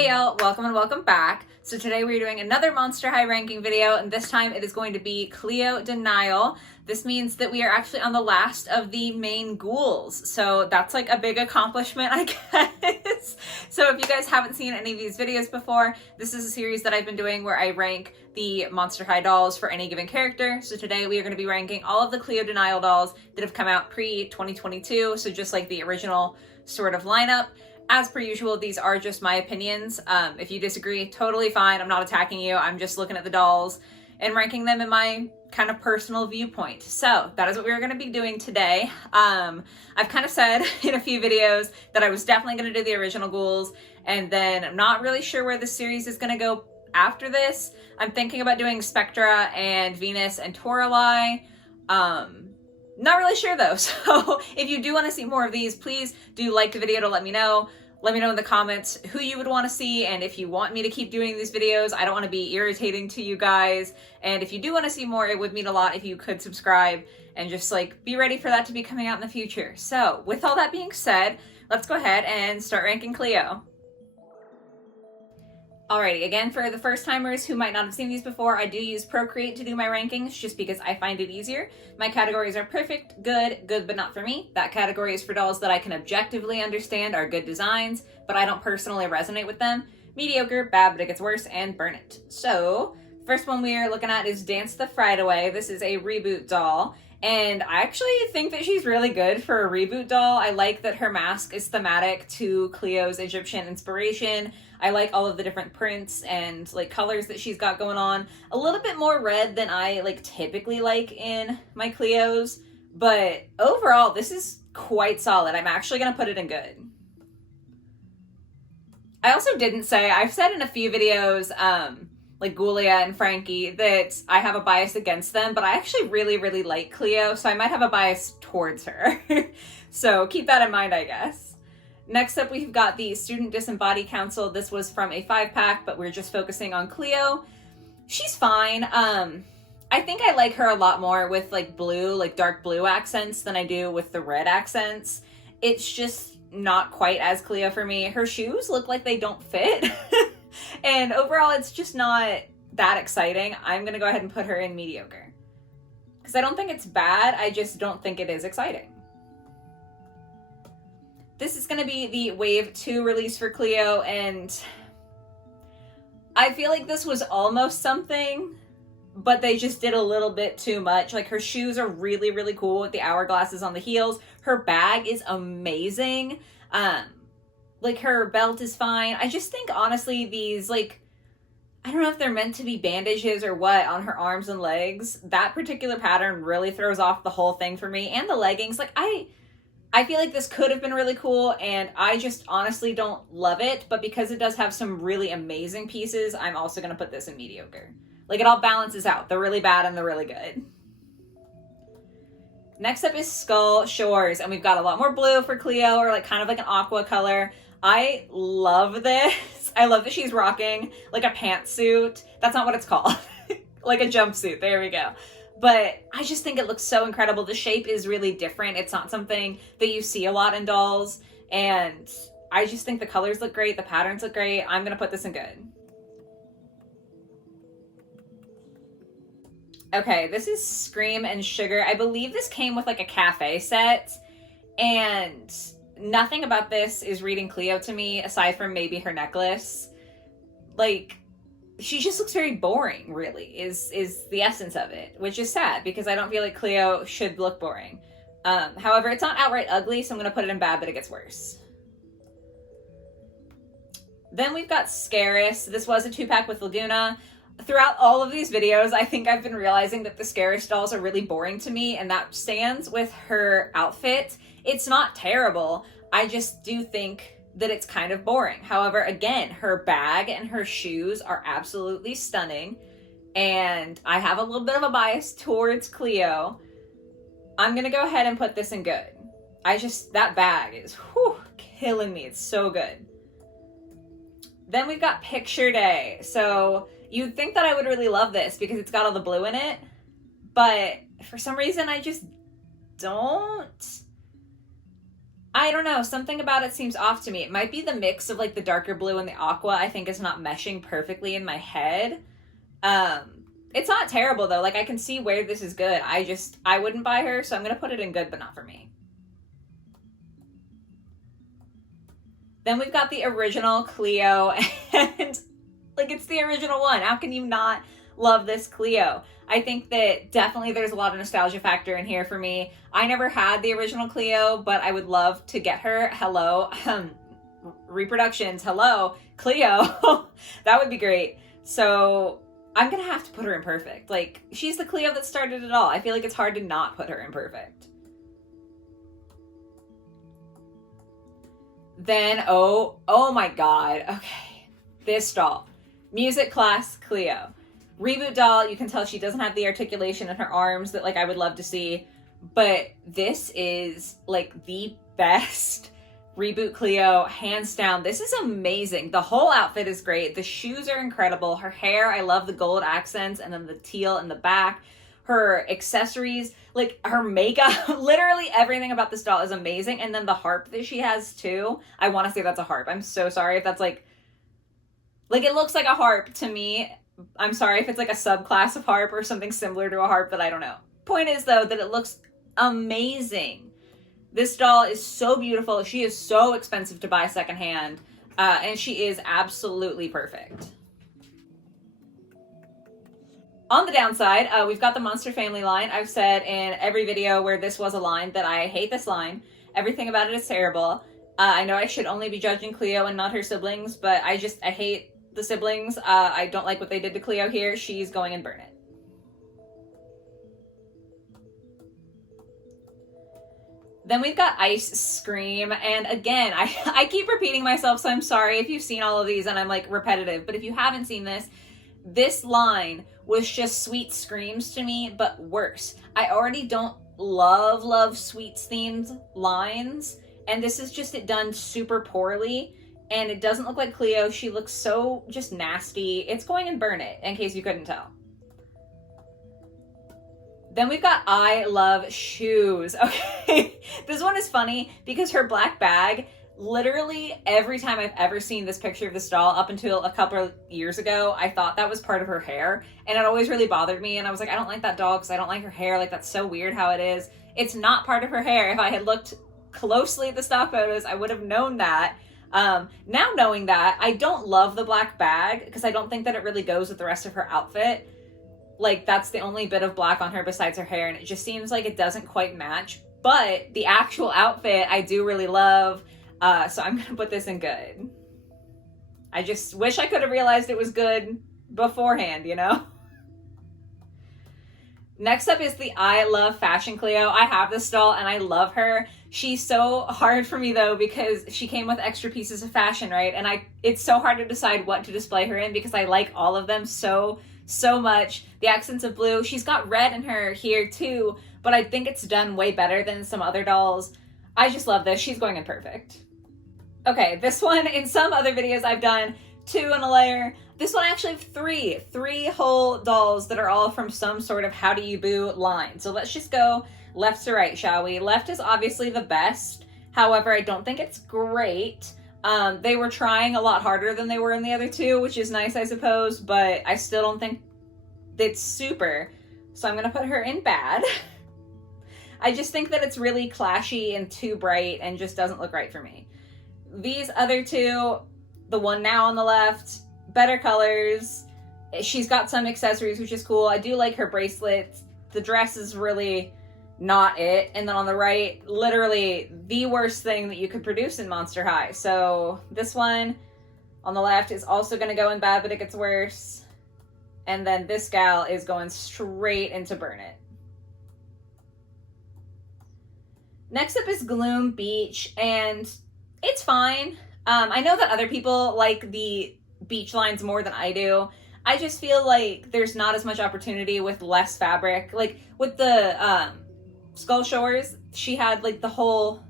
Hey y'all, welcome and welcome back. So today we're doing another Monster High ranking video, and this time it is going to be Cleo De Nile. This means that we are actually on the last of the main ghouls, so that's like a big accomplishment, I guess. So if you guys haven't seen any of these videos before, this is a series that I've been doing where I rank the Monster High dolls for any given character. So today we are going to be ranking all of the Cleo De Nile dolls that have come out pre-2022, so just like the original sort of lineup. As per usual, these are just my opinions. If you disagree, totally fine. I'm not attacking you. I'm just looking at the dolls and ranking them in my kind of personal viewpoint. So that is what we're going to be doing today. I've kind of said in a few videos that I was definitely going to do the original ghouls, and then I'm not really sure where the series is going to go after this. I'm thinking about doing Spectra and Venus and Toralei. Not really sure though, so if you do want to see more of these, please do like the video to let me know. Let me know in the comments who you would want to see, and if you want me to keep doing these videos. I don't want to be irritating to you guys, and if you do want to see more, it would mean a lot if you could subscribe and just like be ready for that to be coming out in the future. So with all that being said, let's go ahead and start ranking Cleo. Alrighty, again, for the first timers who might not have seen these before, I do use Procreate to do my rankings just because I find it easier. My categories are perfect, good but not for me. That category is for dolls that I can objectively understand are good designs, but I don't personally resonate with them. Mediocre, bad but it gets worse, and burn it. So, first one we are looking at is Dance the Fright Away. This is a reboot doll, and I actually think that she's really good for a reboot doll. I like that her mask is thematic to Cleo's Egyptian inspiration. I like all of the different prints and like colors that she's got going on. A little bit more red than I like typically like in my Cleos, but overall this is quite solid. I'm actually gonna put it in good. I also didn't say, I've said in a few videos, like Ghoulia and Frankie, that I have a bias against them, but I actually really like Cleo, so I might have a bias towards her. So keep that in mind, I guess. Next up, we've got the Student Disembodied Council. This was from a 5-pack, but we're just focusing on Cleo. She's fine. I think I like her a lot more with like blue, like dark blue accents than I do with the red accents. It's just not quite as Cleo for me. Her shoes look like they don't fit. And overall, it's just not that exciting. I'm going to go ahead and put her in mediocre. Because I don't think it's bad, I just don't think it is exciting. This is going to be the Wave 2 release for Cleo, and I feel like this was almost something, but they just did a little bit too much. Like, her shoes are really cool with the hourglasses on the heels. Her bag is amazing. Like, her belt is fine. I just think, honestly, these, like, I don't know if they're meant to be bandages or what on her arms and legs. That particular pattern really throws off the whole thing for me. And the leggings. Like, I feel like this could have been really cool, and I just honestly don't love it, but because it does have some really amazing pieces, I'm also going to put this in mediocre. Like, it all balances out, the really bad and the really good. Next up is Skull Shores, and we've got a lot more blue for Cleo, or like kind of like an aqua color. I love this. I love that she's rocking like a pantsuit. That's not what it's called. Like a jumpsuit, there we go. But I just think it looks so incredible. The shape is really different. It's not something that you see a lot in dolls. And I just think the colors look great. The patterns look great. I'm going to put this in good. Okay, this is Scream and Sugar. I believe this came with like a cafe set. And nothing about this is reading Cleo to me, aside from maybe her necklace. Like, she just looks very boring, really, is the essence of it, which is sad because I don't feel like Cleo should look boring. However, it's not outright ugly, so I'm going to put it in bad, but it gets worse. Then we've got Scaris. This was a 2-pack with Laguna. Throughout all of these videos, I think I've been realizing that the Scaris dolls are really boring to me, and that stands with her outfit. It's not terrible. I just do think that it's kind of boring. However, again, her bag and her shoes are absolutely stunning, and I have a little bit of a bias towards Cleo. I'm gonna go ahead and put this in good. That bag is killing me. It's so good. Then we've got Picture Day. So you'd think that I would really love this because it's got all the blue in it, but for some reason I just don't. I I don't know, something about it seems off to me. It might be the mix of like the darker blue and the aqua I think is not meshing perfectly in my head. It's not terrible though. Like I can see where this is good. I wouldn't buy her, so I'm gonna put it in good but not for me. Then we've got the original Cleo, and like it's the original one. How can you not love this Cleo? I think that definitely there's a lot of nostalgia factor in here for me. I never had the original Cleo, but I would love to get her. Hello, reproductions, hello, Cleo. That would be great. So I'm gonna have to put her in perfect. Like, she's the Cleo that started it all. I feel like it's hard to not put her in perfect. Then, oh my god, okay. This doll. Music class Cleo. Reboot doll, you can tell she doesn't have the articulation in her arms that, like, I would love to see. But this is, like, the best reboot Cleo, hands down. This is amazing. The whole outfit is great. The shoes are incredible. Her hair, I love the gold accents, and then the teal in the back. Her accessories, like her makeup, literally everything about this doll is amazing. And then the harp that she has too. I want to say that's a harp. I'm so sorry if that's like it looks like a harp to me. I'm sorry if it's like a subclass of harp or something similar to a harp that I don't know. Point is though that it looks amazing. This doll is so beautiful. She is so expensive to buy secondhand, and she is absolutely perfect. On the downside, we've got the Monster Family line. I've said in every video where this was a line that I hate this line. Everything about it is terrible. I know I should only be judging Cleo and not her siblings, but I hate the siblings. I don't like what they did to Cleo here. She's going and burn it. Then we've got Ice Scream, and again, I keep repeating myself, so I'm sorry if you've seen all of these and I'm like repetitive, but if you haven't seen this line was just Sweet Screams to me, but worse. I already don't love Sweets themed lines, and this is just it done super poorly, and it doesn't look like Cleo. She looks so just nasty. It's going and burn it, in case you couldn't tell. Then we've got I Love Shoes. Okay, this one is funny because her black bag, literally every time I've ever seen this picture of this doll up until a couple of years ago, I thought that was part of her hair, and it always really bothered me, and I was like, I don't like that doll because I don't like her hair. Like, that's so weird how it is. It's not part of her hair. If I had looked closely at the stock photos, I would have known that. Now knowing that, I don't love the black bag because I don't think that it really goes with the rest of her outfit. Like, that's the only bit of black on her besides her hair, and it just seems like it doesn't quite match. But the actual outfit I do really love. So I'm gonna put this in good. I just wish I could have realized it was good beforehand, you know? Next up is the I Love Fashion Cleo. I have this doll and I love her. She's so hard for me though because she came with extra pieces of fashion, right? And it's so hard to decide what to display her in because I like all of them so much. The accents of blue. She's got red in her here too, but I think it's done way better than some other dolls. I just love this. She's going in perfect. Okay, this one, in some other videos I've done 2 in a layer. This one I actually have 3 whole dolls that are all from some sort of How Do You Boo line. So let's just go left to right, shall we? Left is obviously the best. However, I don't think it's great. They were trying a lot harder than they were in the other 2, which is nice, I suppose, but I still don't think it's super. So I'm gonna put her in bad. I just think that it's really clashy and too bright and just doesn't look right for me. These other 2, the one now on the left, better colors. She's got some accessories, which is cool. I do like her bracelets. The dress is really not it. And then on the right, literally the worst thing that you could produce in Monster High. So this one on the left is also going to go in bad, but it gets worse. And then this gal is going straight into burn it. Next up is Gloom Beach, and it's fine. I know that other people like the beach lines more than I do. I just feel like there's not as much opportunity with less fabric. Like with the Skull Shores, she had like the whole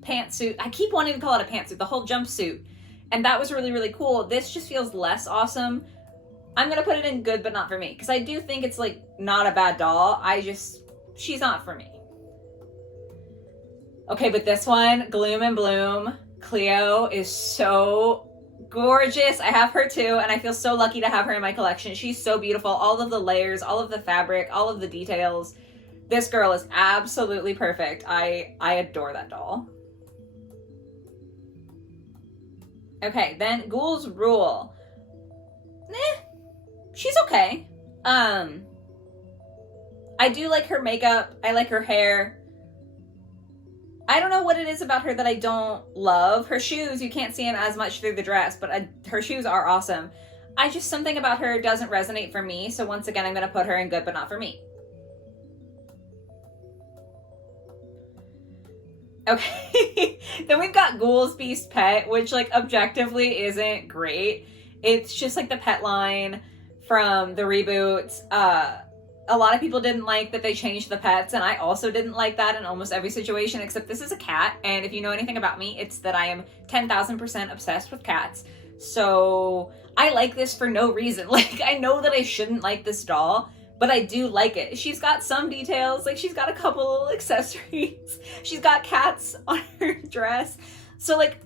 pantsuit. I keep wanting to call it a pantsuit, the whole jumpsuit. And that was really, really cool. This just feels less awesome. I'm going to put it in good, but not for me. Because I do think it's like not a bad doll. She's not for me. Okay, but this one, Gloom and Bloom, Cleo is so gorgeous. I have her too, and I feel so lucky to have her in my collection. She's so beautiful. All of the layers, all of the fabric, all of the details. This girl is absolutely perfect. I adore that doll. Okay, then Ghouls Rule. She's okay. I do like her makeup. I like her hair. I don't know what it is about her that I don't love. Her shoes, you can't see them as much through the dress, but her shoes are awesome. Something about her doesn't resonate for me, so once again, I'm going to put her in good, but not for me. Okay, then we've got Ghouls Beast Pet, which, like, objectively isn't great. It's just, like, the pet line from the reboot. A lot of people didn't like that they changed the pets, and I also didn't like that in almost every situation, except this is a cat, and if you know anything about me, it's that I am 10,000% obsessed with cats. So I like this for no reason. Like, I know that I shouldn't like this doll, but I do like it. She's got some details, like she's got a couple little accessories. She's got cats on her dress. So, like,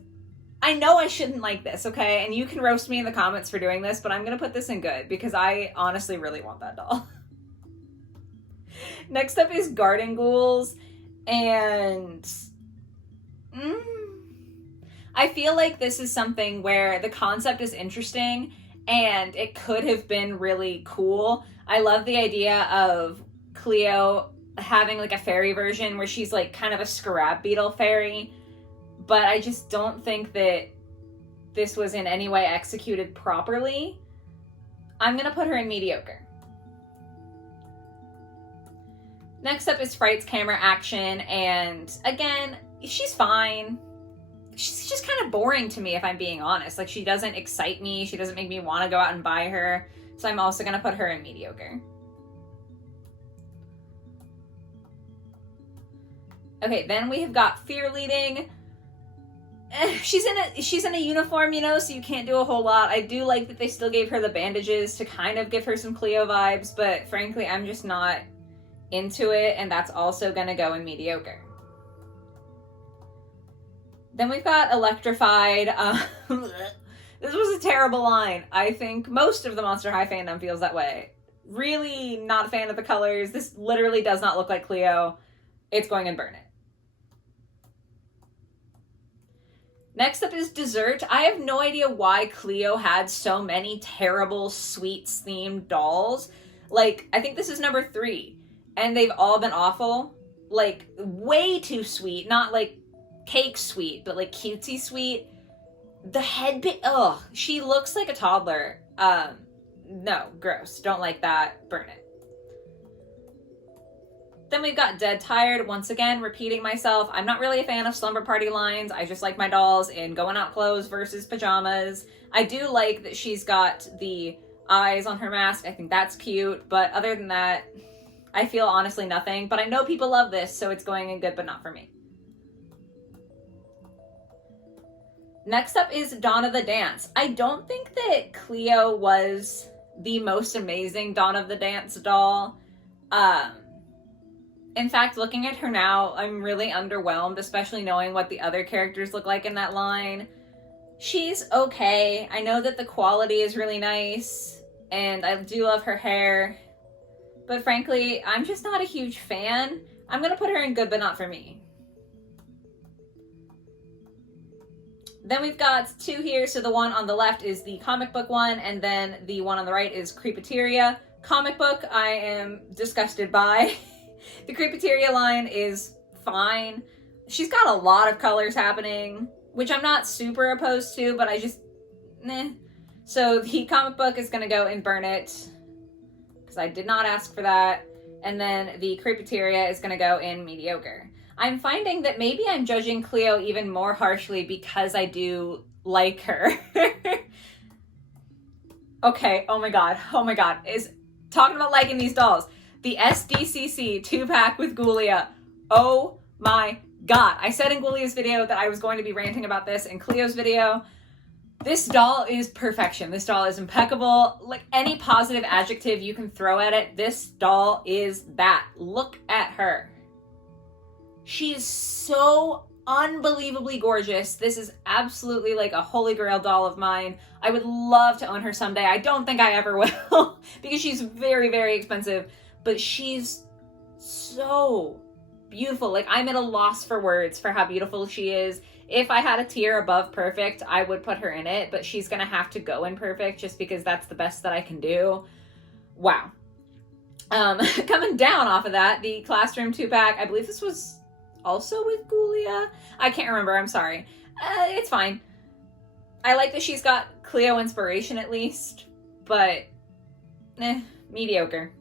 I know I shouldn't like this, okay? And you can roast me in the comments for doing this, but I'm gonna put this in good because I honestly really want that doll. Next up is Garden Ghouls, and I feel like this is something where the concept is interesting and it could have been really cool. I love the idea of Cleo having like a fairy version where she's like kind of a scarab beetle fairy, but I just don't think that this was in any way executed properly. I'm gonna put her in mediocre. Next up is Fright's Camera Action, and again, she's fine. She's just kind of boring to me, if I'm being honest. Like, she doesn't excite me. She doesn't make me want to go out and buy her. So I'm also going to put her in mediocre. Okay, then we have got Fear Leading. She's in a uniform, you know, so you can't do a whole lot. I do like that they still gave her the bandages to kind of give her some Cleo vibes, but frankly, I'm just not into it, and that's also gonna go in mediocre. Then we've got Electrified. This was a terrible line. I think most of the Monster High fandom feels that way. Really not a fan of the colors. This literally does not look like Cleo. It's going in Burn It. Next up is Dessert. I have no idea why Cleo had so many terrible sweets themed dolls. Like, I think this is number 3. And they've all been awful. Like, way too sweet. Not like cake sweet, but like cutesy sweet. The head bit, ugh. She looks like a toddler. No, gross. Don't like that. Burn it. Then we've got Dead Tired. Once again, repeating myself. I'm not really a fan of slumber party lines. I just like my dolls in going out clothes versus pajamas. I do like that she's got the eyes on her mask. I think that's cute. But other than that, I feel honestly nothing, but I know people love this, so it's going in good, but not for me. Next up is Dawn of the Dance. I don't think that Cleo was the most amazing Dawn of the Dance doll. In fact, looking at her now, I'm really underwhelmed, especially knowing what the other characters look like in that line. She's okay. I know that the quality is really nice, and I do love her hair. But frankly, I'm just not a huge fan. I'm going to put her in good, but not for me. Then we've got 2 here. So the one on the left is the comic book one, and then the one on the right is Creepateria. Comic book, I am disgusted by. The Creepateria line is fine. She's got a lot of colors happening, which I'm not super opposed to, but I just, So the comic book is going to go in Burn It, because I did not ask for that. And then the Creepateria is going to go in mediocre. I'm finding that maybe I'm judging Cleo even more harshly because I do like her. Okay, oh my god, is talking about liking these dolls. The SDCC 2-pack with Ghoulia. Oh my god. I said in Ghoulia's video that I was going to be ranting about this in Cleo's video. This doll is perfection. This doll is impeccable. Like, any positive adjective you can throw at it, this doll is that. Look at her. She's so unbelievably gorgeous. This is absolutely like a holy grail doll of mine. I would love to own her someday. I don't think I ever will because she's very, very expensive, but she's so beautiful. Like, I'm at a loss for words for how beautiful she is. If I had a tier above perfect, I would put her in it, but she's gonna have to go in perfect just because that's the best that I can do. Wow. Coming down off of that, the Classroom 2-pack, I believe this was also with Ghoulia. I can't remember, I'm sorry. It's fine. I like that she's got Cleo inspiration at least, but mediocre.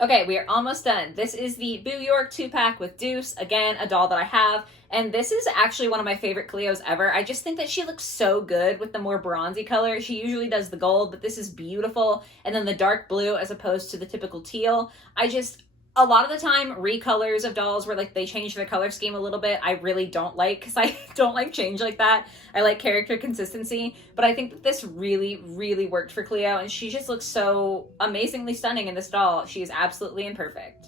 Okay, we are almost done. This is the Boo York 2-pack with Deuce. Again, a doll that I have. And this is actually one of my favorite Cleos ever. I just think that she looks so good with the more bronzy color. She usually does the gold, but this is beautiful. And then the dark blue as opposed to the typical teal. A lot of the time, recolors of dolls where like they change their color scheme a little bit, I really don't like, because I don't like change like that. I like character consistency, but I think that this really, really worked for Cleo, and she just looks so amazingly stunning in this doll. She is absolutely imperfect.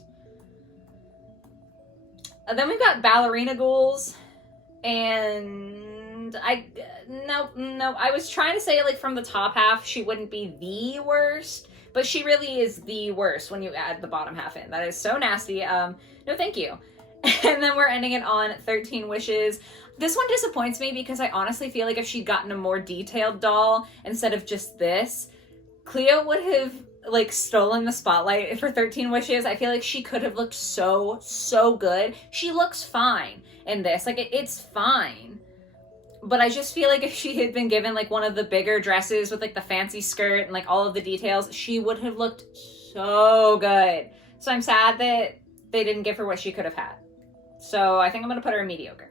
And then we've got ballerina ghouls, and I was trying to say like from the top half, she wouldn't be the worst, but she really is the worst when you add the bottom half in. That is so nasty. No, thank you. And then we're ending it on 13 Wishes. This one disappoints me because I honestly feel like if she'd gotten a more detailed doll instead of just this, Cleo would have like stolen the spotlight for 13 Wishes. I feel like she could have looked so, so good. She looks fine in this. Like, it's fine. But I just feel like if she had been given like one of the bigger dresses with like the fancy skirt and like all of the details, she would have looked so good. So I'm sad that they didn't give her what she could have had. So I think I'm gonna put her in mediocre.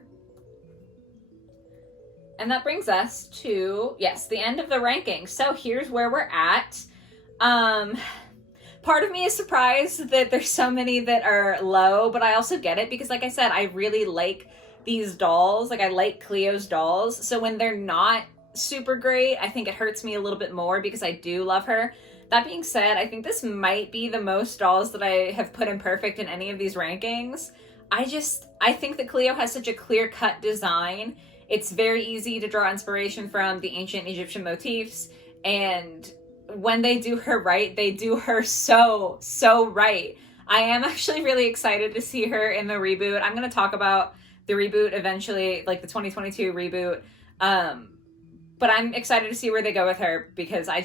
And that brings us to, yes, the end of the ranking. So here's where we're at. Part of me is surprised that there's so many that are low, but I also get it because like I said, I really like these dolls. Like, I like Cleo's dolls. So when they're not super great, I think it hurts me a little bit more because I do love her. That being said, I think this might be the most dolls that I have put in perfect in any of these rankings. I think that Cleo has such a clear-cut design. It's very easy to draw inspiration from the ancient Egyptian motifs, and when they do her right, they do her so, so right. I am actually really excited to see her in the reboot. I'm going to talk about the reboot eventually, like the 2022 reboot. But I'm excited to see where they go with her because I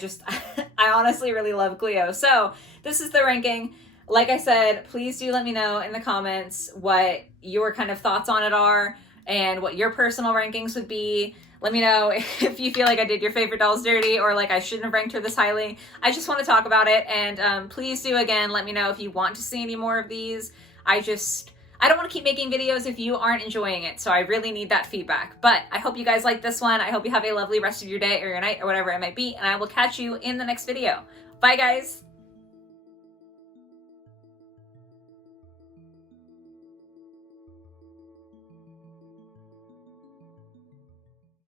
honestly really love Cleo. So this is the ranking. Like I said, please do let me know in the comments what your kind of thoughts on it are and what your personal rankings would be. Let me know if you feel like I did your favorite dolls dirty or like I shouldn't have ranked her this highly. I just want to talk about it. And please do, again, let me know if you want to see any more of these. I don't want to keep making videos if you aren't enjoying it. So I really need that feedback. But I hope you guys like this one. I hope you have a lovely rest of your day or your night or whatever it might be. And I will catch you in the next video. Bye, guys.